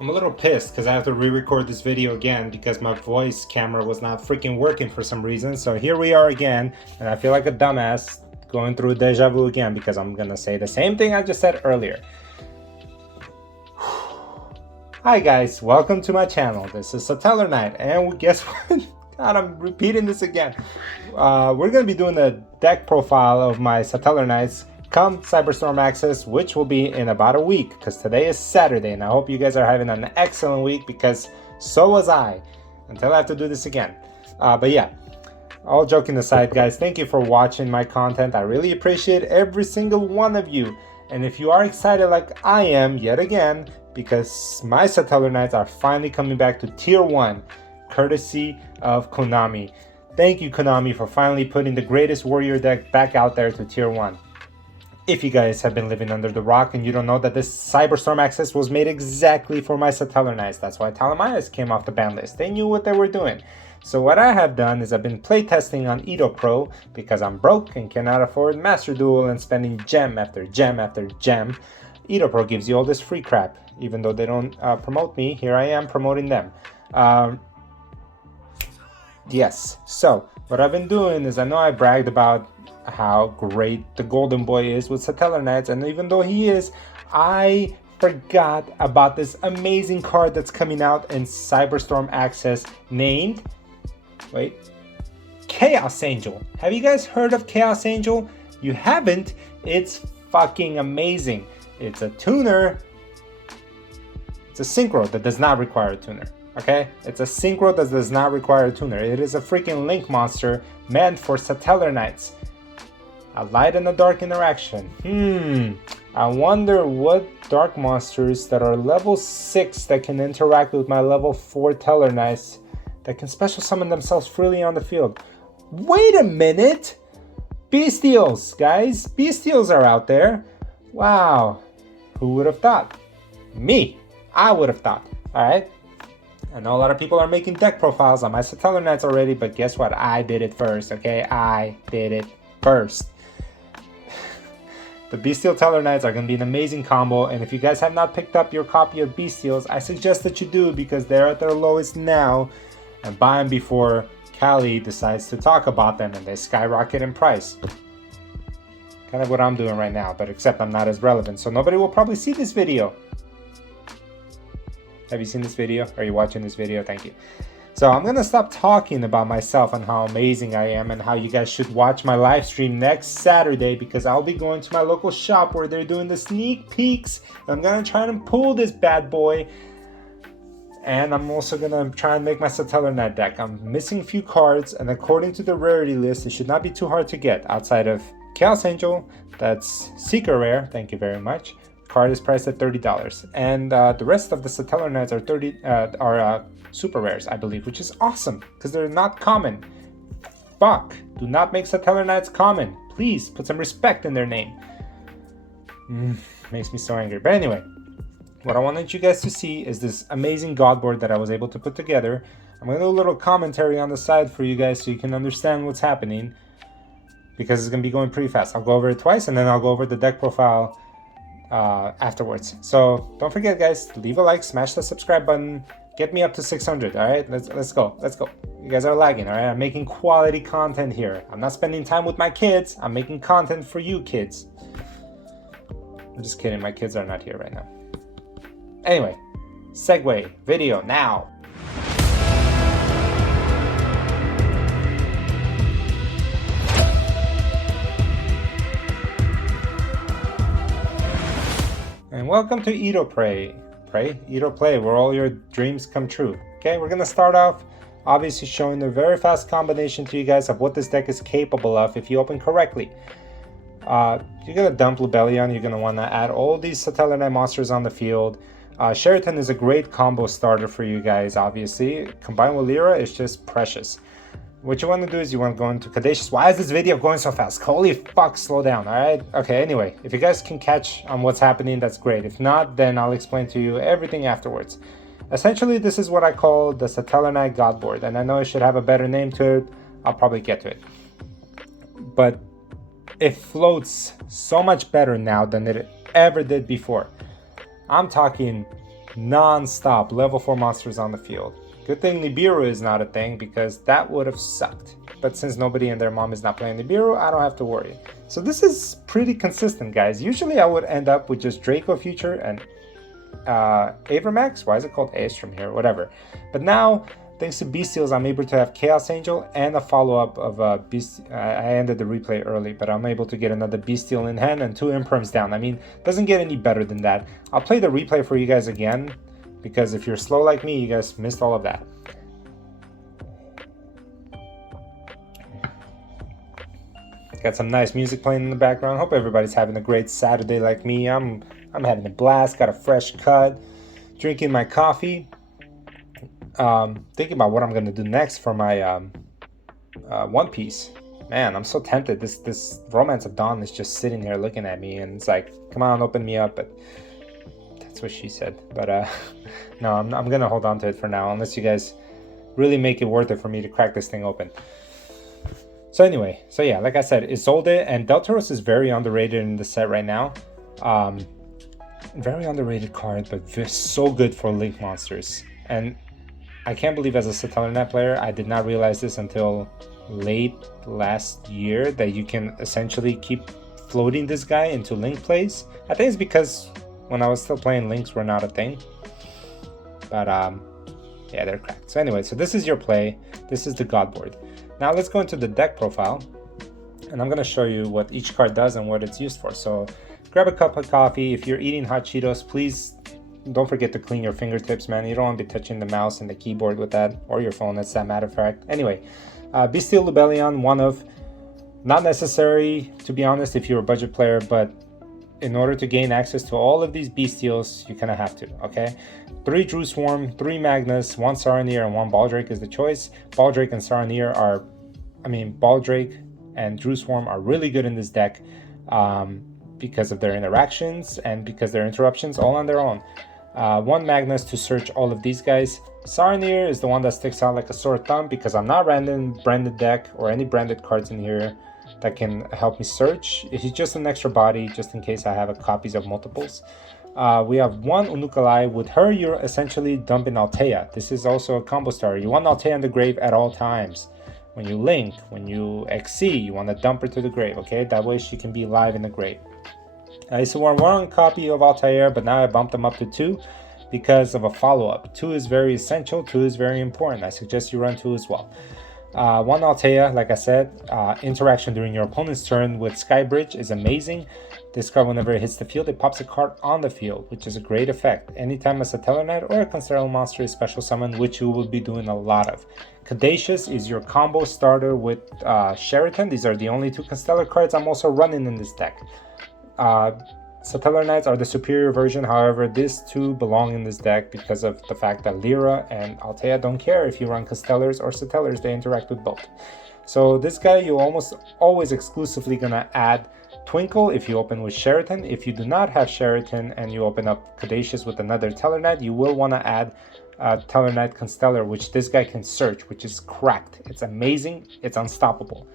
I'm a little pissed because I have to re-record this video again because my voice camera was not freaking working for some reason. So here we are again, and I feel like a dumbass going through deja vu again because I'm gonna say the same thing I just said earlier. Hi guys, welcome to my channel. This is Satellarknight, and guess what? God, I'm repeating this again. We're gonna be doing the deck profile of my Satellarknights come Cyberstorm access, which will be in about a week because today is Saturday, and I hope you guys are having an excellent week because so was I until I have to do this again. But yeah, all joking aside, guys, thank you for watching my content. I really appreciate every single one of you. And if you are excited like I am yet again, because my Satellarknights are finally coming back to tier 1 courtesy of Konami. Thank you, Konami, for finally putting the greatest warrior deck back out there to tier 1. If you guys have been living under the rock and you don't know that this Cyberstorm access was made exactly for my Satellarknights, that's why Talamayas came off the ban list. They knew what they were doing. So what I have done is I've been playtesting on Edo Pro because I'm broke and cannot afford Master Duel and spending gem after gem after gem. Edo Pro gives you all this free crap. Even though they don't promote me, here I am promoting them. Yes, so what I've been doing is, I know I bragged about how great the Golden Boy is with Satellarknights, and even though he is, I forgot about this amazing card that's coming out in Cyberstorm Access named, Chaos Angel. Have you guys heard of Chaos Angel? You haven't? It's fucking amazing. It's a tuner. It's a synchro that does not require a tuner. Okay, it's a synchro that does not require a tuner. It is a freaking link monster meant for Satellarknights. A light and a dark interaction. I wonder what dark monsters that are level 6 that can interact with my level 4 Tellarknights that can special summon themselves freely on the field. Wait a minute! Bestials, guys! Bestials are out there. Wow. Who would have thought? Me. I would have thought. Alright? I know a lot of people are making deck profiles on my Satellarknights already, but guess what? I did it first, okay? I did it first. The Bestial Tellarknights are going to be an amazing combo, and if you guys have not picked up your copy of Bestials, I suggest that you do because they're at their lowest now, and buy them before Cali decides to talk about them and they skyrocket in price. Kind of what I'm doing right now, but except I'm not as relevant, so nobody will probably see this video. Have you seen this video? Are you watching this video? Thank you. So I'm going to stop talking about myself and how amazing I am and how you guys should watch my live stream next Saturday because I'll be going to my local shop where they're doing the sneak peeks. I'm going to try and pull this bad boy. And I'm also going to try and make my Satellarknight deck. I'm missing a few cards, and according to the rarity list, it should not be too hard to get outside of Chaos Angel. That's Seeker Rare. Thank you very much. Card is priced at $30, and the rest of the Satellarknights are super rares, I believe, which is awesome because they're not common. Fuck, do not make Satellarknights common. Please put some respect in their name. Makes me so angry. But anyway, what I wanted you guys to see is this amazing god board that I was able to put together. I'm gonna do a little commentary on the side for you guys so you can understand what's happening because it's gonna be going pretty fast. I'll go over it twice and then I'll go over the deck profile afterwards. So don't forget, guys, leave a like, smash the subscribe button, get me up to 600. All right, let's go. You guys are lagging. All right, I'm making quality content here. I'm not spending time with my kids. I'm making content for you kids. I'm just kidding, my kids are not here right now. Anyway, segue video now. And welcome to Edo Play, where all your dreams come true. Okay, we're gonna start off obviously showing a very fast combination to you guys of what this deck is capable of if you open correctly. You're gonna dump Lubellion, you're gonna wanna add all these Satellarknight monsters on the field. Sheraton is a great combo starter for you guys, obviously. Combined with Lyra, it's just precious. What you want to do is you want to go into Caduceus. Why is this video going so fast? Holy fuck, slow down, alright? Okay, anyway, if you guys can catch on what's happening, that's great. If not, then I'll explain to you everything afterwards. Essentially, this is what I call the Satellarknight God Board, and I know it should have a better name to it. I'll probably get to it. But it floats so much better now than it ever did before. I'm talking non-stop level 4 monsters on the field. Good thing Nibiru is not a thing, because that would have sucked. But since nobody and their mom is not playing Nibiru, I don't have to worry. So this is pretty consistent, guys. Usually I would end up with just Draco Future and Avermax. Why is it called Aestrom here? Whatever. But now, thanks to Bestials, I'm able to have Chaos Angel and a follow-up of I ended the replay early, but I'm able to get another Bestial in hand and 2 Imperms down. I mean, doesn't get any better than that. I'll play the replay for you guys again, because if you're slow like me, you guys missed all of that. Got some nice music playing in the background. Hope everybody's having a great Saturday like me. I'm having a blast. Got a fresh cut. Drinking my coffee. Thinking about what I'm gonna do next for my One Piece. Man, I'm so tempted. This Romance of Dawn is just sitting here looking at me, and it's like, come on, open me up. But that's what she said. But no, I'm gonna hold on to it for now, unless you guys really make it worth it for me to crack this thing open. So anyway, so yeah, like I said, Isolde and Deltaros is very underrated in the set right now. Very underrated card, but so good for Link monsters. And I can't believe, as a Satellarknight player, I did not realize this until late last year, that you can essentially keep floating this guy into Link plays. I think it's because when I was still playing, Links were not a thing. But yeah, they're cracked. So anyway, so this is your play. This is the God board. Now let's go into the deck profile, and I'm going to show you what each card does and what it's used for. So grab a cup of coffee. If you're eating hot Cheetos, please don't forget to clean your fingertips, man. You don't want to be touching the mouse and the keyboard with that, or your phone, that's that matter of fact. Anyway, Bestial Lubellion, one of, not necessary, to be honest, if you're a budget player, but in order to gain access to all of these Bestials, you kind of have to, okay? 3 Drew Swarm, 3 Magnus, 1 Saronir, and 1 Baldrake is the choice. Baldrake and Saronir are, Baldrake and Drew Swarm are really good in this deck because of their interactions and because their interruptions all on their own. 1 Magnus to search all of these guys. Saronir is the one that sticks out like a sore thumb, because I'm not running branded deck or any branded cards in here that can help me search. He's just an extra body, just in case I have copies of multiples. We have 1 Unukalai. With her, you're essentially dumping Altea. This is also a combo starter. You want Altea in the grave at all times. When you link, when you XC, you want to dump her to the grave, okay? That way she can be live in the grave. I used to want 1 copy of Altair, but now I bumped them up to 2 because of a follow-up. 2 is very essential, 2 is very important. I suggest you run 2 as well. 1 Altea, like I said, interaction during your opponent's turn with Skybridge is amazing. This card, whenever it hits the field, it pops a card on the field, which is a great effect. Anytime a Satellarknight or a Constellar monster is special summoned, which you will be doing a lot of. Caduceus is your combo starter with Sheraton. These are the only 2 Constellar cards I'm also running in this deck. Satellarknights are the superior version, however, these 2 belong in this deck because of the fact that Lyra and Altea don't care if you run Constellars or Satellars, they interact with both. So this guy, you're almost always exclusively gonna add Twinkle if you open with Sheraton. If you do not have Sheraton and you open up Caduceus with another Tellarknight, you will want to add Tellarknight Constellar, which this guy can search, which is cracked. It's amazing, it's unstoppable.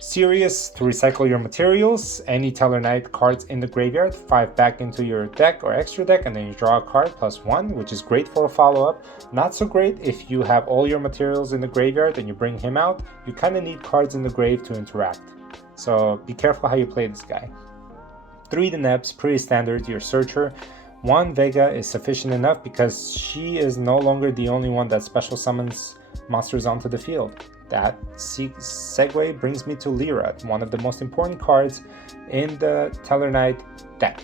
Sirius to recycle your materials, any Tellarknight cards in the graveyard, 5 back into your deck or extra deck, and then you draw a card +1, which is great for a follow-up. Not so great if you have all your materials in the graveyard and you bring him out. You kind of need cards in the grave to interact. So be careful how you play this guy. 3 Denebs, pretty standard, your searcher. 1 Vega is sufficient enough because she is no longer the only one that special summons monsters onto the field. That segue brings me to Lyra, one of the most important cards in the Tellarknight deck.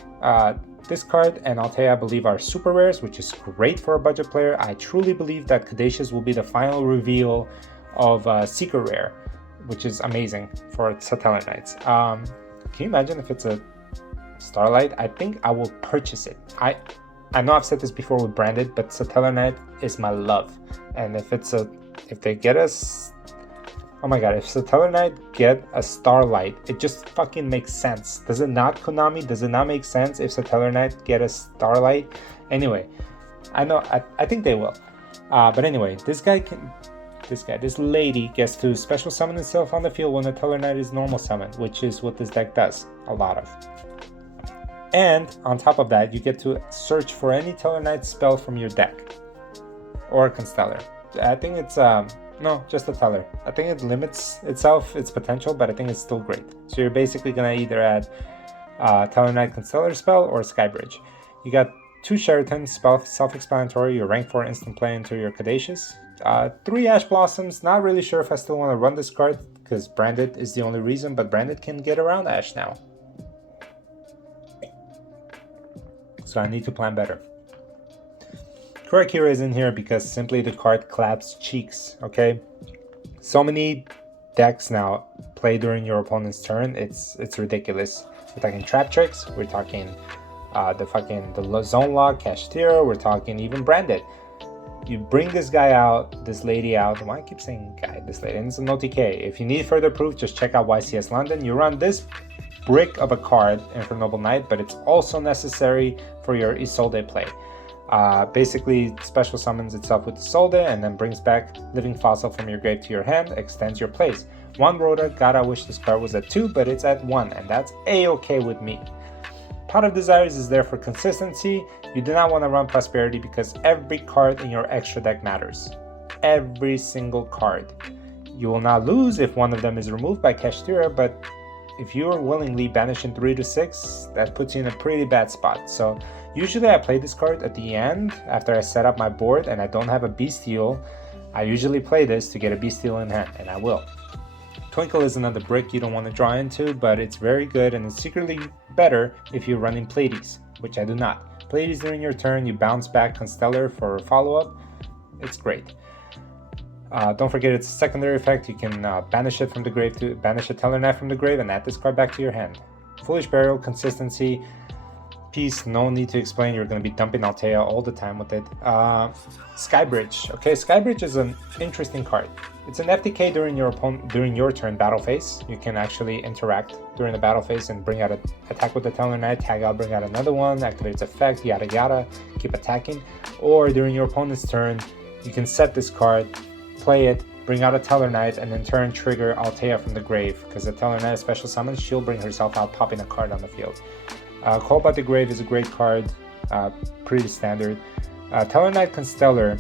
This card and Altea, I believe, are super rares, which is great for a budget player. I truly believe that Caduceus will be the final reveal of Secret Rare, which is amazing for Satellarknights. Can you imagine if it's a Starlight? I think I will purchase it. I know I've said this before with branded, but Satellarknight is my love. And if they get us, oh my god, if Satellarknight get a Starlight, it just fucking makes sense. Does it not, Konami? Does it not make sense if Satellarknight get a Starlight? Anyway, I think they will. But anyway, this lady gets to special summon itself on the field when the Tellarknight is normal summoned, which is what this deck does a lot of. And on top of that, you get to search for any Tellarknight spell from your deck or Constellar. I think it's no, just a Teller. I think it limits its potential, but I think it's still great. So you're basically gonna either add Tellarknight Constellar spell or Skybridge. You got 2 Sheraton spell, self-explanatory. Your rank 4 instant play into your Caduceus. 3 Ash Blossoms. Not really sure if I still want to run this card because Branded is the only reason, but Branded can get around Ash now. So I need to plan better. Kurakira is in here because simply the card claps cheeks, okay? So many decks now play during your opponent's turn, it's ridiculous. We're talking Trap Tricks, we're talking the Zone Lock, Cashier, we're talking even Branded. You bring this guy out, this lady out, why I keep saying guy, this lady, and it's an OTK. If you need further proof, just check out YCS London. You run this brick of a card in for Noble Knight, but it's also necessary for your Isolde play. Basically special summons itself with Isolde and then brings back Living Fossil from your grave to your hand, extends your plays. 1 Rhoda, God I wish this card was at 2, but it's at 1, and that's a-okay with me. Pot of Desires is there for consistency. You do not want to run Prosperity because every card in your extra deck matters. Every single card. You will not lose if one of them is removed by Kashtira, but if you are willingly banishing 3 to 6, that puts you in a pretty bad spot. So usually I play this card at the end after I set up my board and I don't have a Bestial. I usually play this to get a Bestial in hand, and I will. Twinkle is another brick you don't want to draw into, but it's very good and it's secretly better if you're running Pleiades, which I do not. Pleiades during your turn, you bounce back Constellar for follow-up. It's great. Don't forget its secondary effect. You can banish it from the grave to banish a Tellarknight from the grave and add this card back to your hand. Foolish Burial, consistency, peace, no need to explain. You're going to be dumping Altea all the time with it. Skybridge. Okay, Skybridge is an interesting card. It's an FTK during your turn battle phase. You can actually interact during the battle phase and bring out an attack with the Tellarknight, tag out, bring out another one, activate its effect, yada yada, keep attacking. Or during your opponent's turn, you can set this card, play it, bring out a Tellarknight, and in turn trigger Altea from the grave, because the Tellarknight is special summon, she'll bring herself out, popping a card on the field. Call by the Grave is a great card, pretty standard. Tellarknight Constellar,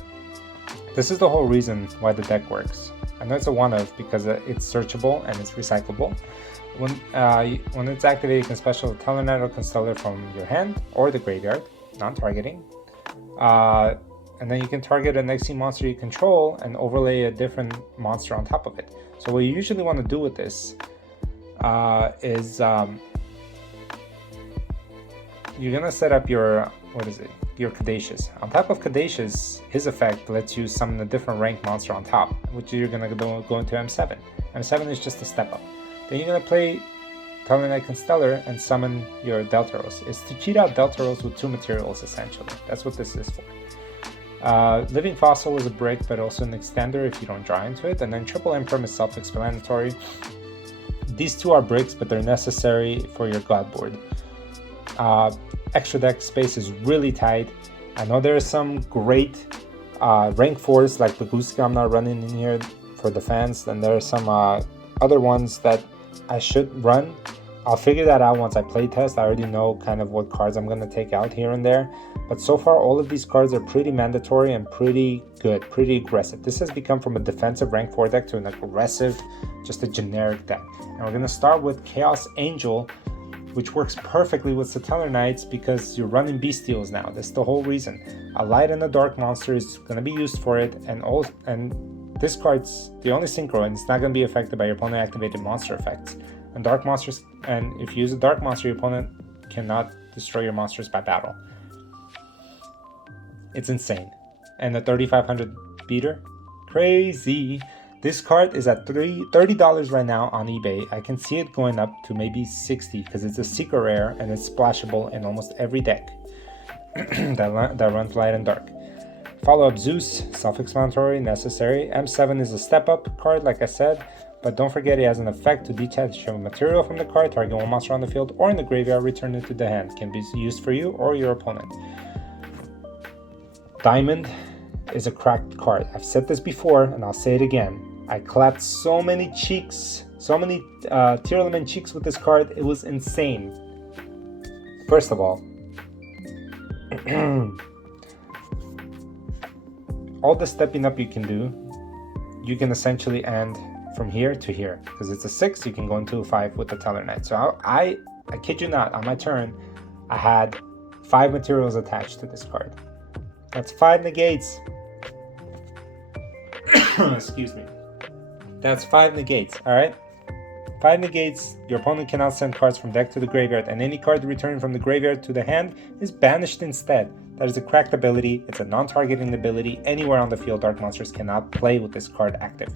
this is the whole reason why the deck works. I know it's a one-of because it's searchable and it's recyclable. When it's activated, you can special Tellarknight or Constellar from your hand or the graveyard, non-targeting. And then you can target an XC monster you control and overlay a different monster on top of it. So what you usually want to do with this is you're gonna set up your, your Caduceus. On top of Caduceus, his effect lets you summon a different rank monster on top, which you're gonna go into M7. M7 is just a step up. Then you're gonna play Tellarknight Constellar and summon your Deltaros. It's to cheat out Deltaros with 2 materials essentially. That's what this is for. Living Fossil is a brick, but also an extender if you don't draw into it. And then Triple Imperm is self-explanatory. These 2 are bricks, but they're necessary for your God board. Extra deck space is really tight. I know there are some great rank 4s like Baguska I'm not running in here for the fans, and there are some other ones that I should run. I'll figure that out once I play test. I already know kind of what cards I'm going to take out here and there. But so far, all of these cards are pretty mandatory and pretty good, pretty aggressive. This has become from a defensive rank 4 deck to an aggressive, just a generic deck. And we're going to start with Chaos Angel, which works perfectly with Satellarknights because you're running Bestials now. That's the whole reason. A light and a dark monster is going to be used for it, and this card's the only synchro, and it's not going to be affected by your opponent activated monster effects. And dark monsters, and if you use a dark monster, your opponent cannot destroy your monsters by battle. It's insane. And the 3,500 beater, crazy. This card is at $30 right now on eBay. I can see it going up to maybe 60 because it's a secret rare and it's splashable in almost every deck that runs light and dark. Follow up Zeus, self-explanatory, necessary. M7 is a step-up card, like I said, but don't forget it has an effect to detach a material from the card, target 1 monster on the field or in the graveyard, return it to the hand. Can be used for you or your opponent. Diamond is a cracked card. I've said this before and I'll say it again. I clapped so many cheeks, so many tier element cheeks with this card. It was insane. First of all, all the stepping up you can do, you can essentially end from here to here. Because it's a 6, you can go into a 5 with the Satellarknight. So I kid you not, on my turn, I had 5 materials attached to this card. That's 5 negates. Excuse me. That's 5 negates, alright? 5 negates, your opponent cannot send cards from deck to the graveyard, and any card returned from the graveyard to the hand is banished instead. That is a cracked ability, it's a non-targeting ability. Anywhere on the field, Dark Monsters cannot play with this card active.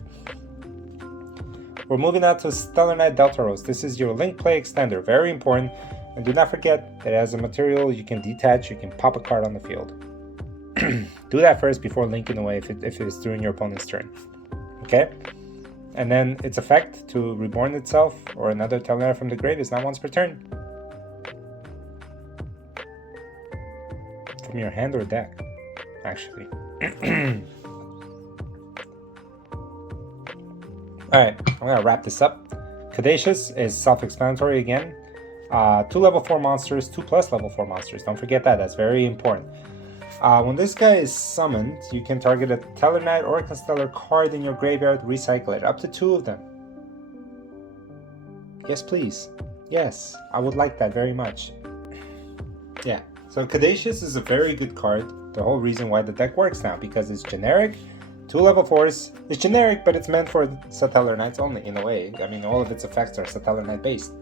We're moving on to Satellarknight Deltaros. This is your link play extender, very important. And do not forget that as a material you can detach, you can pop a card on the field. Do that first before linking away if it's during your opponent's turn. Okay? And then its effect to reborn itself or another Satellarknight from the grave is not once per turn. From your hand or deck, actually. Alright, I'm gonna wrap this up. Caduceus is self-explanatory again. 2 level 4 monsters, 2 plus level 4 monsters. Don't forget that, that's very important. When this guy is summoned, you can target a Satellarknight or a Constellar card in your graveyard, recycle it. Up to 2 of them. Yes, please. Yes, I would like that very much. Yeah, so Caduceus is a very good card. The whole reason why the deck works now, because it's generic. 2 level 4s. It's generic, but it's meant for Satellarknights only, in a way. I mean, all of its effects are Satellarknight based.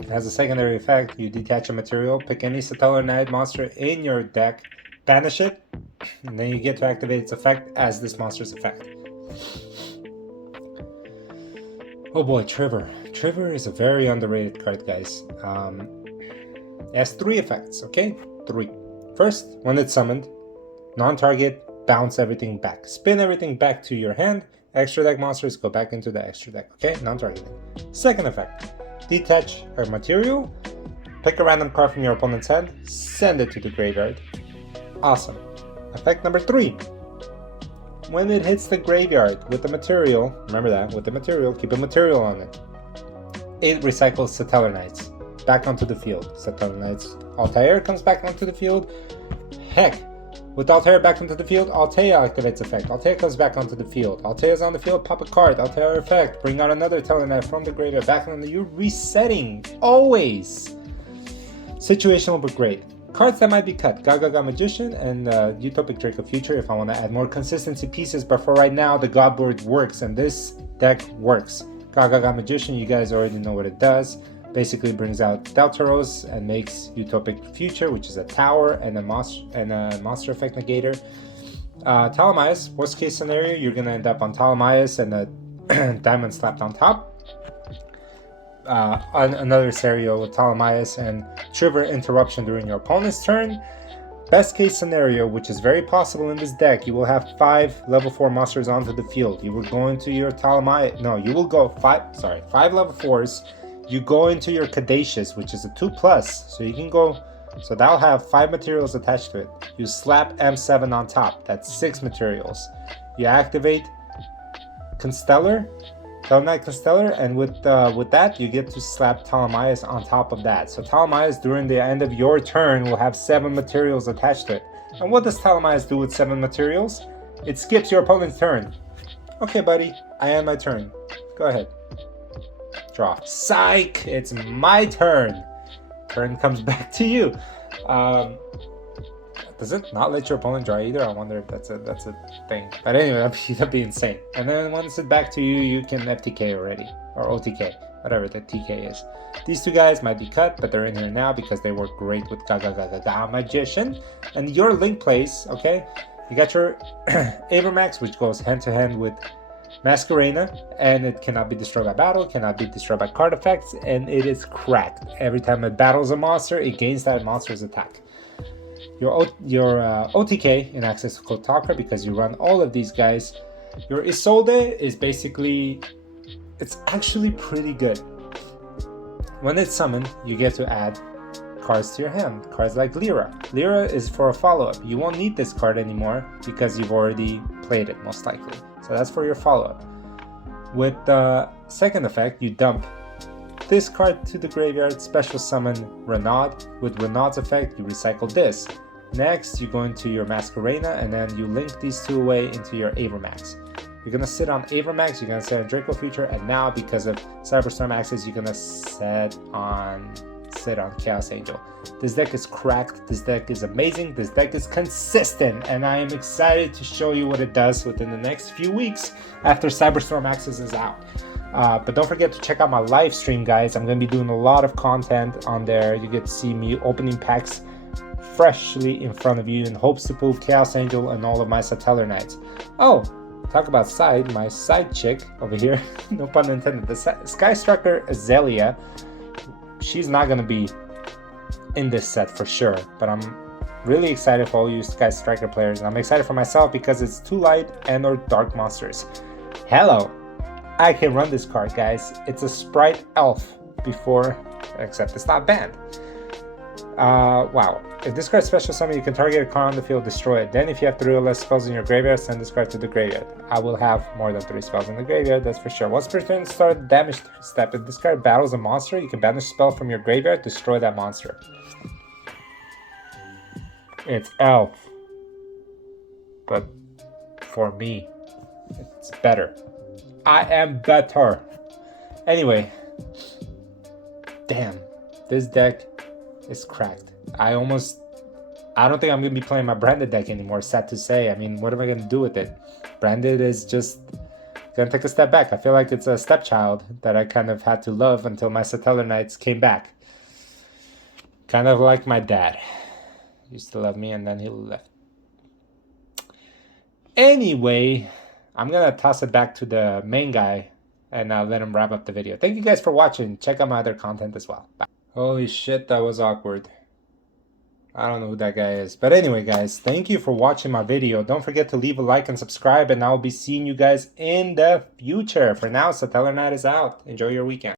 It has a secondary effect. You detach a material, pick any Satellarknight monster in your deck, banish it, and then you get to activate its effect as this monster's effect. Oh boy, Trevor. Trevor is a very underrated card, guys. It has 3 effects, okay? 3. First, when it's summoned, non-target, bounce everything back. Spin everything back to your hand. Extra deck monsters go back into the extra deck, okay? Non-targeting. Second effect, detach a material, pick a random card from your opponent's hand, send it to the graveyard. Awesome. Effect number 3, when it hits the graveyard with the material, remember that, with the material, keep a material on it. It recycles Satellarknights back onto the field. Satellarknights, Altair comes back onto the field. Heck, with Altair back onto the field, Altair activates effect. Altair comes back onto the field. Altair's on the field, pop a card. Altair effect, bring out another Satellarknight from the graveyard back on the. You're resetting, always. Situational but great. Cards that might be cut, Gaga Magician and Utopic Drake of Future if I want to add more consistency pieces, but for right now the Godboard works and this deck works. Gaga Magician, you guys already know what it does. Basically brings out Deltaros and makes Utopic Future, which is a tower and a monster effect negator. Talamias, worst case scenario, you're gonna end up on Talamias and a diamond slapped on top. Another scenario with Talamias and trigger interruption during your opponent's turn. Best case scenario, which is very possible in this deck, you will have 5 level 4 monsters onto the field. You will go into your Talamias, no, you will go 5 level 4s. You go into your Caduceus, which is a 2+, so you can go, so that'll have 5 materials attached to it. You slap M7 on top, that's 6 materials. You activate Constellar, Satellarknight Constellar, and with that you get to slap Talamias on top of that. So Talamias during the end of your turn will have 7 materials attached to it. And what does Talamias do with 7 materials? It skips your opponent's turn. Okay buddy, I end my turn. Go ahead. Draw. Psych! It's my turn. Turn comes back to you. Does it not let your opponent draw either? I wonder if that's a thing. But anyway, that'd be insane. And then once it's back to you, you can FTK already. Or OTK. Whatever the TK is. These 2 guys might be cut, but they're in here now because they work great with Gaga Magician. And your link plays, okay? You got your Avermax, which goes hand to hand with Masquerena, and it cannot be destroyed by battle, cannot be destroyed by card effects, and it is cracked. Every time it battles a monster, it gains that monster's attack. Your OTK in Access Code Talker, because you run all of these guys. Your Isolde is basically, it's actually pretty good. When it's summoned, you get to add cards to your hand. Cards like Lyra. Lyra is for a follow-up. You won't need this card anymore because you've already played it, most likely. So that's for your follow-up. With the second effect, you dump discard to the graveyard, special summon Renaud. With Renaud's effect, you recycle this. Next, you go into your Masquerena, and then you link these two away into your Avermax. You're gonna sit on Avermax, you're gonna sit on Draco Future, and now because of Cyberstorm access, you're gonna sit on Chaos Angel. This deck is cracked, this deck is amazing, this deck is consistent, and I am excited to show you what it does within the next few weeks after Cyberstorm access is out. But don't forget to check out my live stream, guys. I'm gonna be doing a lot of content on there. You get to see me opening packs freshly in front of you in hopes to pull Chaos Angel and all of my Satellarknights. Oh, talk about side, my side chick over here, no pun intended, the Sky Striker Azalea, she's not going to be in this set for sure, but I'm really excited for all you Sky Striker players, and I'm excited for myself because it's 2 light and or dark monsters. Hello, I can run this card, guys. It's a Sprite Elf before, except it's not banned. Wow. If this card special summon, you can target a card on the field, destroy it. Then if you have 3 or less spells in your graveyard, send this card to the graveyard. I will have more than 3 spells in the graveyard, that's for sure. Once per turn, start damage step. If this card battles a monster, you can banish a spell from your graveyard, destroy that monster. It's Elf. But for me, it's better. I am better. Anyway. Damn. This deck is cracked. I don't think I'm gonna be playing my branded deck anymore, sad to say. I mean, what am I gonna do with it? Branded is just gonna take a step back. I feel like it's a stepchild that I kind of had to love until my Satellarknights came back. Kind of like my dad. He used to love me and then he left. Anyway, I'm gonna toss it back to the main guy and let him wrap up the video. Thank you guys for watching. Check out my other content as well. Bye. Holy shit, that was awkward. I don't know who that guy is. But anyway, guys, thank you for watching my video. Don't forget to leave a like and subscribe, and I'll be seeing you guys in the future. For now, Satellarknight is out. Enjoy your weekend.